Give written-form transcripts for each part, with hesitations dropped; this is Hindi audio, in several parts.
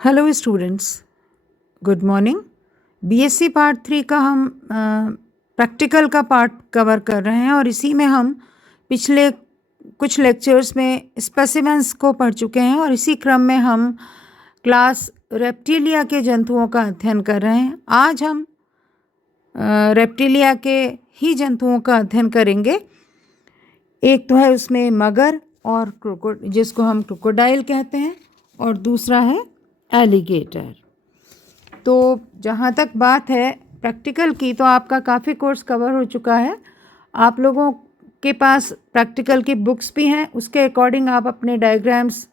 Hello students, good morning. BSc part 3 का हम प्रैक्टिकल का पार्ट कवर कर रहे हैं और इसी में हम पिछले कुछ लेक्चर्स में स्पेसिमेंस को पढ़ चुके हैं और इसी क्रम में हम क्लास रेप्टिलिया के जंतुओं का अध्ययन कर रहे हैं। आज हम रेप्टिलिया के ही जंतुओं का अध्ययन करेंगे। एक तो है उसमें मगर और जिसको हम क्रोकोडाइल कहते हैं, और दूसरा है एलिगेटर। तो जहाँ तक बात है प्रैक्टिकल की, तो आपका काफ़ी कोर्स कवर हो चुका है। आप लोगों के पास प्रैक्टिकल की बुक्स भी हैं, उसके अकॉर्डिंग आप अपने डायग्राम्स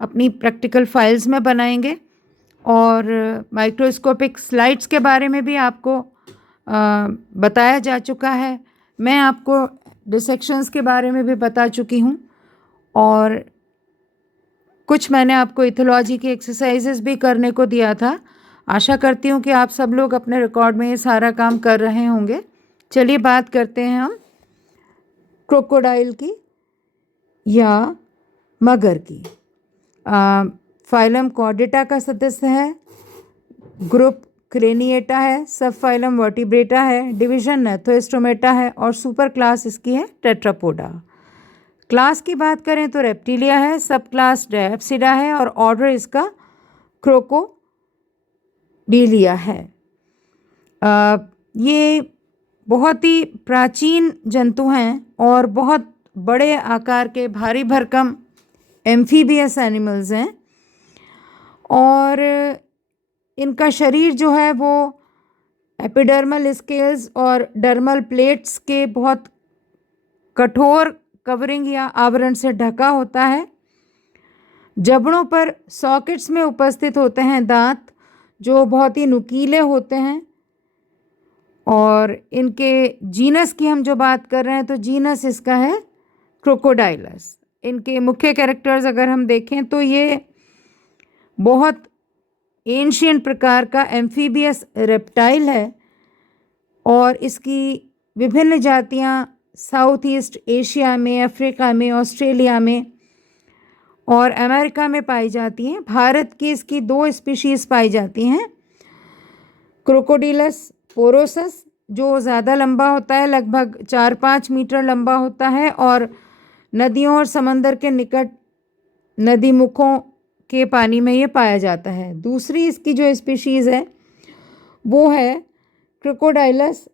अपनी प्रैक्टिकल फाइल्स में बनाएंगे। और माइक्रोस्कोपिक स्लाइड्स के बारे में भी आपको बताया जा चुका है। मैं आपको डिसेक्शंस के बारे में भी बता चुकी हूँ और कुछ मैंने आपको इथोलॉजी की एक्सरसाइजेस भी करने को दिया था। आशा करती हूँ कि आप सब लोग अपने रिकॉर्ड में ये सारा काम कर रहे होंगे। चलिए बात करते हैं हम क्रोकोडाइल की या मगर की। फाइलम कॉर्डेटा का सदस्य है, ग्रुप क्रेनिएटा है, सब फाइलम वर्टिब्रेटा है, डिवीजन नेथोस्टोमेटा है और सुपर क्लास इसकी है टेट्रापोडा। क्लास की बात करें तो रेप्टिलिया है, सब क्लास डायप्सिडा है और ऑर्डर इसका क्रोकोडिलिया है। ये बहुत ही प्राचीन जंतु हैं और बहुत बड़े आकार के भारी भरकम एम्फीबियस एनिमल्स हैं और इनका शरीर जो है वो एपिडर्मल स्केल्स और डर्मल प्लेट्स के बहुत कठोर कवरिंग या आवरण से ढका होता है। जबड़ों पर सॉकेट्स में उपस्थित होते हैं दांत, जो बहुत ही नुकीले होते हैं। और इनके जीनस की हम जो बात कर रहे हैं तो जीनस इसका है क्रोकोडाइलस। इनके मुख्य कैरेक्टर्स अगर हम देखें तो ये बहुत एंशिएंट प्रकार का एम्फीबियस रेप्टाइल है और इसकी विभिन्न जातियां साउथ ईस्ट एशिया में, अफ्रीका में, ऑस्ट्रेलिया में और अमेरिका में पाई जाती हैं। भारत की इसकी 2 स्पीशीज़ पाई जाती हैं, क्रोकोडिलस पोरोसस जो ज़्यादा लंबा होता है, लगभग 4-5 मीटर लंबा होता है और नदियों और समंदर के निकट नदी मुखों के पानी में ये पाया जाता है। दूसरी इसकी जो स्पीशीज़ है वो है क्रोकोडाइलस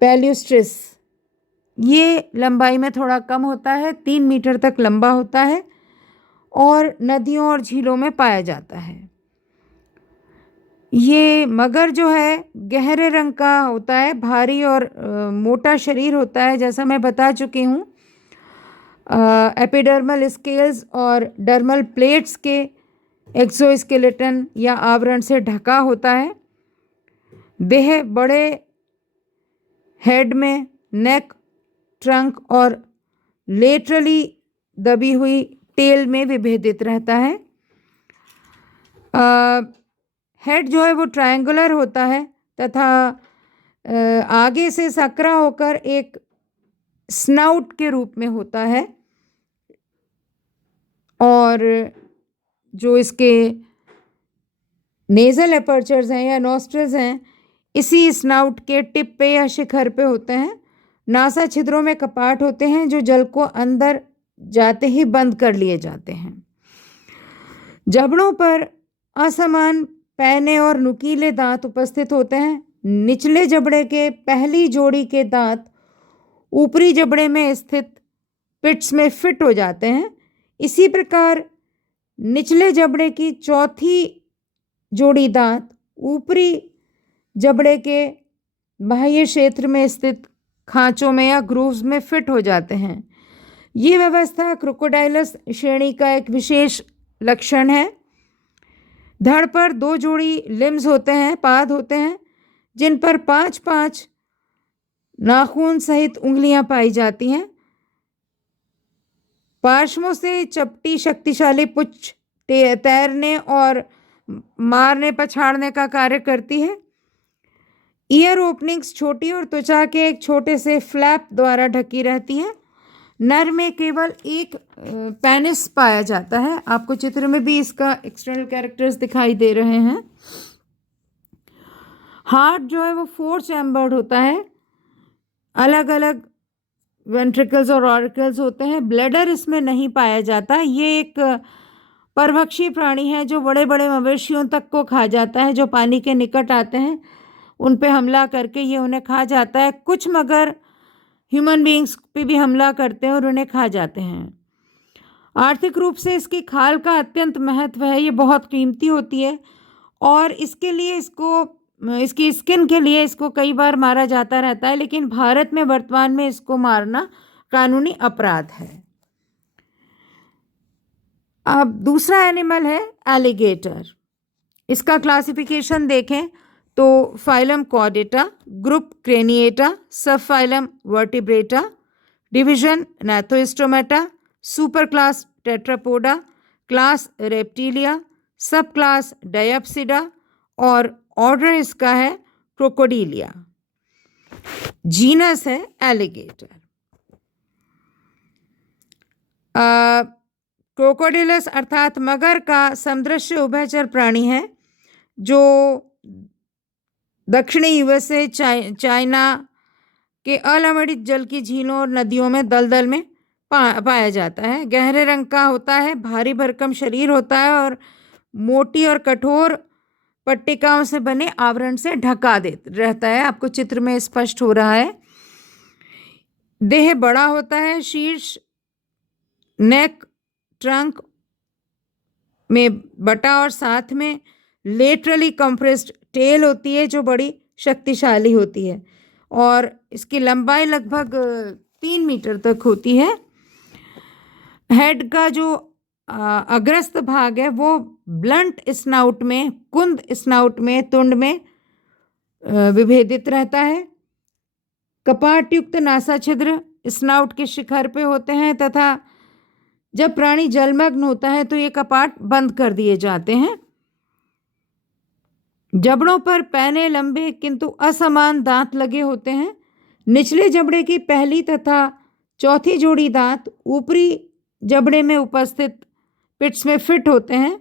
पैल्यूस्ट्रिस। ये लंबाई में थोड़ा कम होता है, 3 मीटर तक लंबा होता है और नदियों और झीलों में पाया जाता है। ये मगर जो है गहरे रंग का होता है, भारी और मोटा शरीर होता है, जैसा मैं बता चुकी हूँ। एपिडर्मल स्केल्स और डर्मल प्लेट्स के एक्सोस्केलेटन या आवरण से ढका होता है। देह बड़े हेड में, नेक, ट्रंक और लेटरली दबी हुई टेल में विभेदित रहता है। हेड जो है वो ट्रायंगुलर होता है तथा आगे से सकरा होकर एक स्नाउट के रूप में होता है और जो इसके नेज़ल एपर्चर्स हैं या नॉस्ट्रल्स हैं इसी स्नाउट के टिप पे या शिखर पे होते हैं। नासा छिद्रों में कपाट होते हैं जो जल को अंदर जाते ही बंद कर लिए जाते हैं। जबड़ों पर असमान पैने और नुकीले दांत उपस्थित होते हैं। निचले जबड़े के पहली जोड़ी के दांत ऊपरी जबड़े में स्थित पिट्स में फिट हो जाते हैं। इसी प्रकार निचले जबड़े की चौथी जोड़ी दांत ऊपरी जबड़े के बाह्य क्षेत्र में स्थित खांचों में या ग्रूव्स में फिट हो जाते हैं। ये व्यवस्था क्रोकोडाइलस श्रेणी का एक विशेष लक्षण है। धड़ पर 2 जोड़ी लिम्स होते हैं, पाद होते हैं, जिन पर 5-5 नाखून सहित उंगलियां पाई जाती हैं। पार्श्वों से चपटी शक्तिशाली पुच्छ तैरने और मारने पछाड़ने का कार्य करती है। ईयर ओपनिंग्स छोटी और त्वचा के एक छोटे से फ्लैप द्वारा ढकी रहती हैं। नर में केवल एक पेनिस पाया जाता है। आपको चित्र में भी इसका एक्सटर्नल कैरेक्टर्स दिखाई दे रहे हैं। हार्ट जो है वो 4 चैम्बर्ड होता है, अलग अलग वेंट्रिकल्स और ऑरिकल्स होते हैं। ब्लैडर इसमें नहीं पाया जाता। ये एक परभक्षी प्राणी है जो बड़े बड़े मवेशियों तक को खा जाता है। जो पानी के निकट आते हैं उन पे हमला करके ये उन्हें खा जाता है। कुछ मगर ह्यूमन बीइंग्स पे भी हमला करते हैं और उन्हें खा जाते हैं। आर्थिक रूप से इसकी खाल का अत्यंत महत्व है। ये बहुत कीमती होती है और इसके लिए इसकी स्किन के लिए इसको कई बार मारा जाता रहता है, लेकिन भारत में वर्तमान में इसको मारना कानूनी अपराध है। अब दूसरा एनिमल है एलिगेटर। इसका क्लासिफिकेशन देखें तो फाइलम कॉर्डेटा, ग्रुप क्रेनिएटा, सब phylum vertebrata, division नैथोस्टोमेटा, super class Tetrapoda, class reptilia, सब क्लास डायप्सिडा और ऑर्डर इसका है क्रोकोडिलिया। जीनस है एलिगेटर। क्रोकोडिलस अर्थात मगर का समदृश्य उभयचर प्राणी है जो दक्षिणी यूएसए, चाइना के अलवणित जल की झीलों और नदियों में दलदल में पाया जाता है। गहरे रंग का होता है, भारी भरकम शरीर होता है और मोटी और कठोर पट्टिकाओं से बने आवरण से ढका रहता है। आपको चित्र में स्पष्ट हो रहा है। देह बड़ा होता है, शीर्ष, नेक, ट्रंक में बटा और साथ में लेटरली कंप्रेस्ड टेल होती है जो बड़ी शक्तिशाली होती है और इसकी लंबाई लगभग 3 मीटर तक होती है। हेड का जो अग्रस्त भाग है वो ब्लंट स्नाउट में, कुंद स्नाउट में, तुंड में विभेदित रहता है। कपाट युक्त नासा छिद्र स्नाउट के शिखर पे होते हैं तथा जब प्राणी जलमग्न होता है तो ये कपाट बंद कर दिए जाते हैं। जबड़ों पर पैने लंबे किंतु असमान दांत लगे होते हैं। निचले जबड़े की पहली तथा चौथी जोड़ी दांत ऊपरी जबड़े में उपस्थित पिट्स में फिट होते हैं।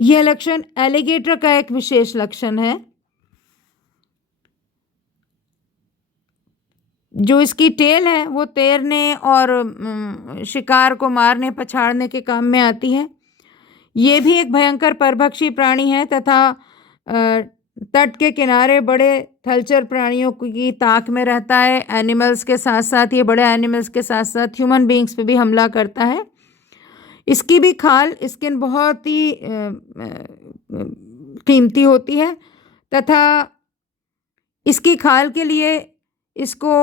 यह लक्षण एलिगेटर का एक विशेष लक्षण है। जो इसकी टेल है वो तैरने और शिकार को मारने पछाड़ने के काम में आती है। ये भी एक भयंकर परभक्षी प्राणी है तथा तट के किनारे बड़े थलचर प्राणियों की ताक में रहता है। एनिमल्स के साथ साथ ये बड़े एनिमल्स के साथ साथ ह्यूमन बीइंग्स पे भी हमला करता है। इसकी भी खाल, स्किन बहुत ही कीमती होती है तथा इसकी खाल के लिए इसको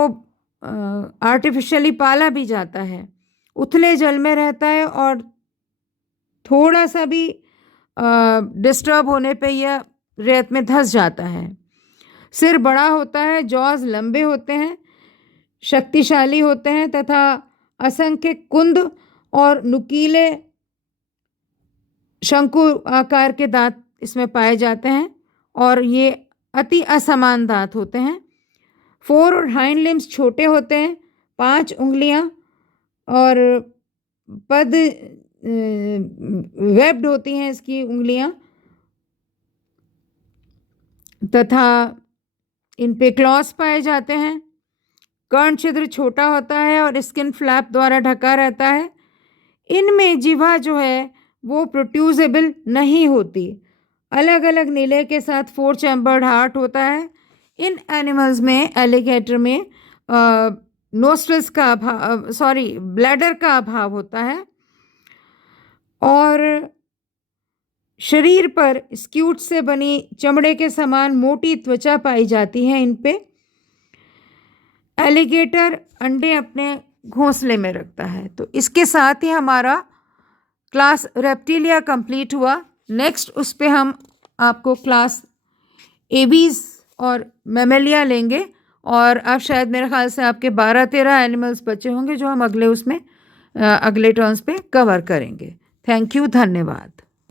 आर्टिफिशियली पाला भी जाता है। उथले जल में रहता है और थोड़ा सा भी डिस्टर्ब होने पे यह रेत में धंस जाता है। सिर बड़ा होता है, जॉज लंबे होते हैं, शक्तिशाली होते हैं तथा असंख्य कुंद और नुकीले शंकु आकार के दांत इसमें पाए जाते हैं और ये अति असमान दांत होते हैं। फोर और हाइंड लिम्स छोटे होते हैं, 5 उंगलियां और पद वेब्ड होती हैं इसकी उंगलियां तथा इन पे क्लॉस पाए जाते हैं। कर्ण छिद्र छोटा होता है और स्किन फ्लैप द्वारा ढका रहता है। इनमें जिह्वा जो है वो प्रोट्यूजेबल नहीं होती। अलग अलग नीले के साथ 4 चैम्बर्ड हार्ट होता है। इन एनिमल्स में, एलिगेटर में नोस्ट्रल्स का अभाव, ब्लैडर का अभाव होता है और शरीर पर स्क्यूट से बनी चमड़े के समान मोटी त्वचा पाई जाती है। इन पे एलिगेटर अंडे अपने घोंसले में रखता है। तो इसके साथ ही हमारा क्लास रेप्टिलिया कंप्लीट हुआ। नेक्स्ट उस पे हम आपको क्लास एबीज और मैमेलिया लेंगे और अब शायद मेरे ख्याल से आपके 12-13 एनिमल्स बचे होंगे जो हम अगले टर्न्स पे कवर करेंगे। थैंक यू, धन्यवाद।